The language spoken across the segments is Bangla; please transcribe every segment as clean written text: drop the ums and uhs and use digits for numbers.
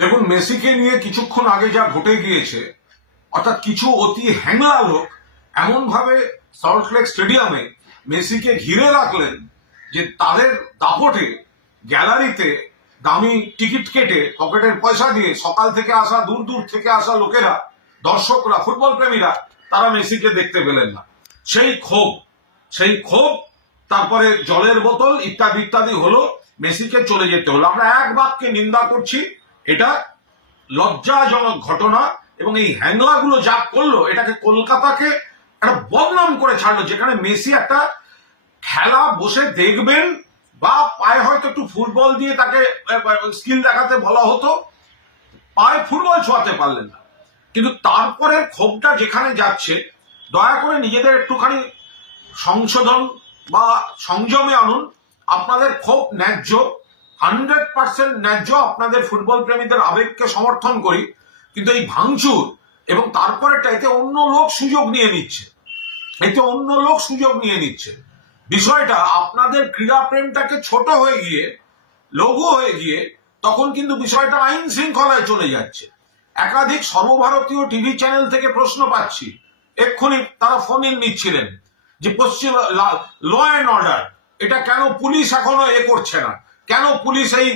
দেখুন, মেসিকে নিয়ে কিছুক্ষণ আগে যা ঘটে গিয়েছে, অর্থাৎ কিছু অতি হ্যাংলা লোক এমন ভাবে সল্টলেক স্টেডিয়ামে মেসিকে ঘিরে রাখলেন যে তাদের দাপটে গ্যালারিতে দামি টিকিট কেটে পকেটের পয়সা দিয়ে সকাল থেকে আসা, দূর দূর থেকে আসা লোকেরা, দর্শকরা, ফুটবল প্রেমীরা তারা মেসিকে দেখতে পেলেন না। সেই ক্ষোভ তারপরে জলের বোতল ইত্যাদি ইত্যাদি হলো, মেসিকে চলে যেতে হলো। আমরা এক বাক্যে নিন্দা করছি, এটা লজ্জাজনক ঘটনা। এবং এই হ্যাংলাগুলো যা করলো, এটাকে কলকাতাকে একটা বদনাম করে ছাড়লো, যেখানে মেসি একটা খেলা বসে দেখবেন বা পায়ে হয়তো একটু ফুটবল দিয়ে তাকে স্কিল দেখাতে বলা হতো, পায়ে ফুটবল ছোঁয়াতে পারলেন না। কিন্তু তারপরে ক্ষোভটা যেখানে যাচ্ছে, দয়া করে নিজেদের একটুখানি সংশোধন বা সংযমে আনুন। আপনাদের ক্ষোভ ন্যায্য, 100% ন্যায্য। আপনাদের ফুটবল প্রেমীদের আবেগকে সমর্থন করি, কিন্তু এই ভাঙচুর এবং তারপরেটা, এতে অন্য লোক সুযোগ নিয়ে নিচ্ছে। বিষয়টা আপনাদের ক্রীড়া প্রেমটাকে ছোট হয়ে গিয়ে, লঘু হয়ে গিয়ে, তখন কিন্তু বিষয়টা আইন শৃঙ্খলায় চলে যাচ্ছে। একাধিক সর্বভারতীয় টিভি চ্যানেল থেকে প্রশ্ন পাচ্ছি, এক্ষুনি তারা ফোন ইন নিচ্ছিলেন যে পশ্চিম ল অ্যান্ড অর্ডার, এটা কেন পুলিশ এখনো করছে না, কেন পুলিশ এই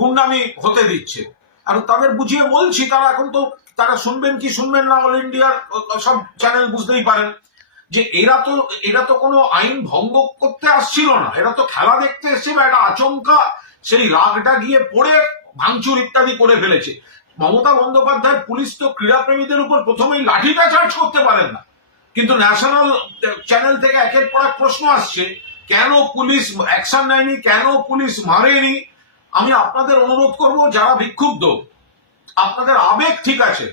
গুন্ডামি হতে দিচ্ছে। আর তাদের বুঝিয়ে বলছি, তারা শুনবেন কি শুনবেন না, অল ইন্ডিয়ার সব চ্যানেল বুঝতেই পারেন যে এরা তো কোনো আইন ভঙ্গ করতে আসছিল না, এরা তো খেলা দেখতে এসেছিল। একটা আচমকা সেই রাগটা গিয়ে পড়ে ভাঙচুর ইত্যাদি করে ফেলেছে। মমতা বন্দ্যোপাধ্যায় পুলিশ তো ক্রীড়াপ্রেমীদের উপর প্রথমেই লাঠিটা চার্জ করতে পারেন না, কিন্তু ন্যাশনাল চ্যানেল থেকে একের পর এক প্রশ্ন আসছে, কেন পুলিশ অ্যাকশন নেয়নি, কেন পুলিশ মারেনি। আমি আপনাদের অনুরোধ করব, যারা বিক্ষুব্ধ, আপনাদের আবেগ ঠিক আছে,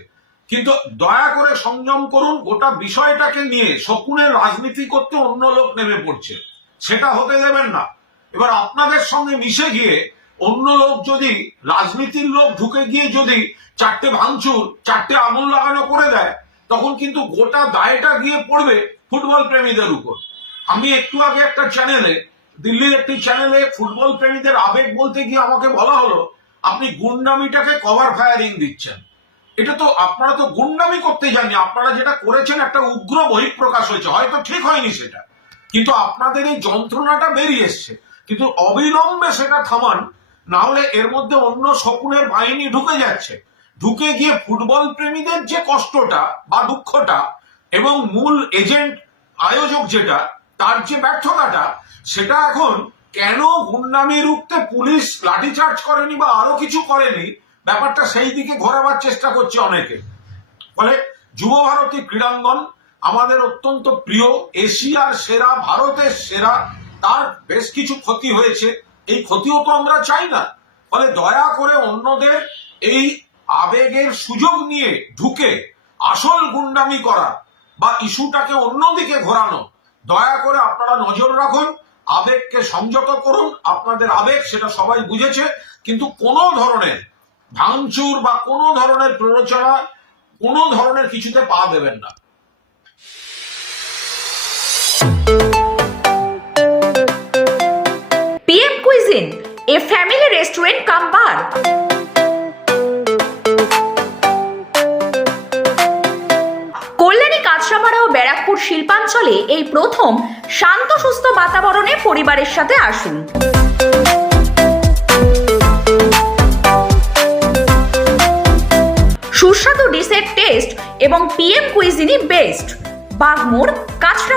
কিন্তু দয়া করে সংযম করুন। গোটা বিষয়টাকে নিয়ে শকুনের রাজনীতি করতে অন্য লোক নেমে পড়ছে, সেটা হতে দেবেন না। এবার আপনাদের সঙ্গে মিশে গিয়ে অন্য লোক যদি, রাজনীতির লোক ঢুকে গিয়ে যদি চারটে ভাঙচুর, চারটে আঙুল লাগানো করে দেয়, তখন কিন্তু গোটা দায়টা গিয়ে পড়বে ফুটবল প্রেমীদের উপর। আমি একটু আগে একটা চ্যানেলে, দিল্লির একটি চ্যানেলে ফুটবল প্রেমীদের আবেগ বলতে গিয়ে আমাকে বলা হলো, আপনি গুন্ডামিটাকে কভার ফায়ারিং দিচ্ছেন। এটা তো, আপনারা তো গুন্ডামি করতে যাননি, আপনারা যেটা করেছেন একটা উগ্র বহিঃপ্রকাশ হয়েছে, হয়তো ঠিক হয়নি সেটা, কিন্তু আপনাদের এই যন্ত্রণাটা বেরিয়ে এসছে। কিন্তু অবিলম্বে সেটা থামান, না হলে এর মধ্যে অন্য শকুনের বাহিনী ঢুকে যাচ্ছে, ঢুকে গিয়ে ফুটবল প্রেমীদের যে কষ্টটা বা দুঃখটা এবং মূল এজেন্ট আয়োজক যেটা, তার যে ব্যর্থতাটা, সেটা এখন কেন গুন্ডামি রুখতে পুলিশ লাঠিচার্জ করেনি বা আরো কিছু করেনি, ব্যাপারটা সেই দিকে ঘোরাবার চেষ্টা করছে অনেকে। ফলে যুব ভারতী ক্রীড়াঙ্গন আমাদের অত্যন্ত প্রিয়, এশিয়ার সেরা, ভারতের সেরা, তার বেশ কিছু ক্ষতি হয়েছে, এই ক্ষতিও তো আমরা চাই না। ফলে দয়া করে অন্যদের এই আবেগের সুযোগ নিয়ে ঢুকে আসল গুন্ডামি করা বা ইস্যুটাকে অন্যদিকে ঘোরানো, দয়া করে আপনারা নজর রাখুন, আবেগকে সংযত করুন। আপনাদের আবেগ, সেটা সবাই বুঝেছে, কিন্তু কোনো ধরনের ভাঙচুর বা কোনো ধরনের প্ররোচনা, কোনো ধরনের কিছুতে পা দেবেন না। PM Cuisine, a family restaurant cum bar. Kalyani, Kanchrapara ও ব্যারাকপুর শিল্পাঞ্চলে এই প্রথম শান্ত সুস্থ বাতাবরণে পরিবারের সাথে আসুন। সুস্বাদু ডিশের টেস্ট এবং PM কুইজিনই বেস্ট। বাগমোড়, কাঁচরা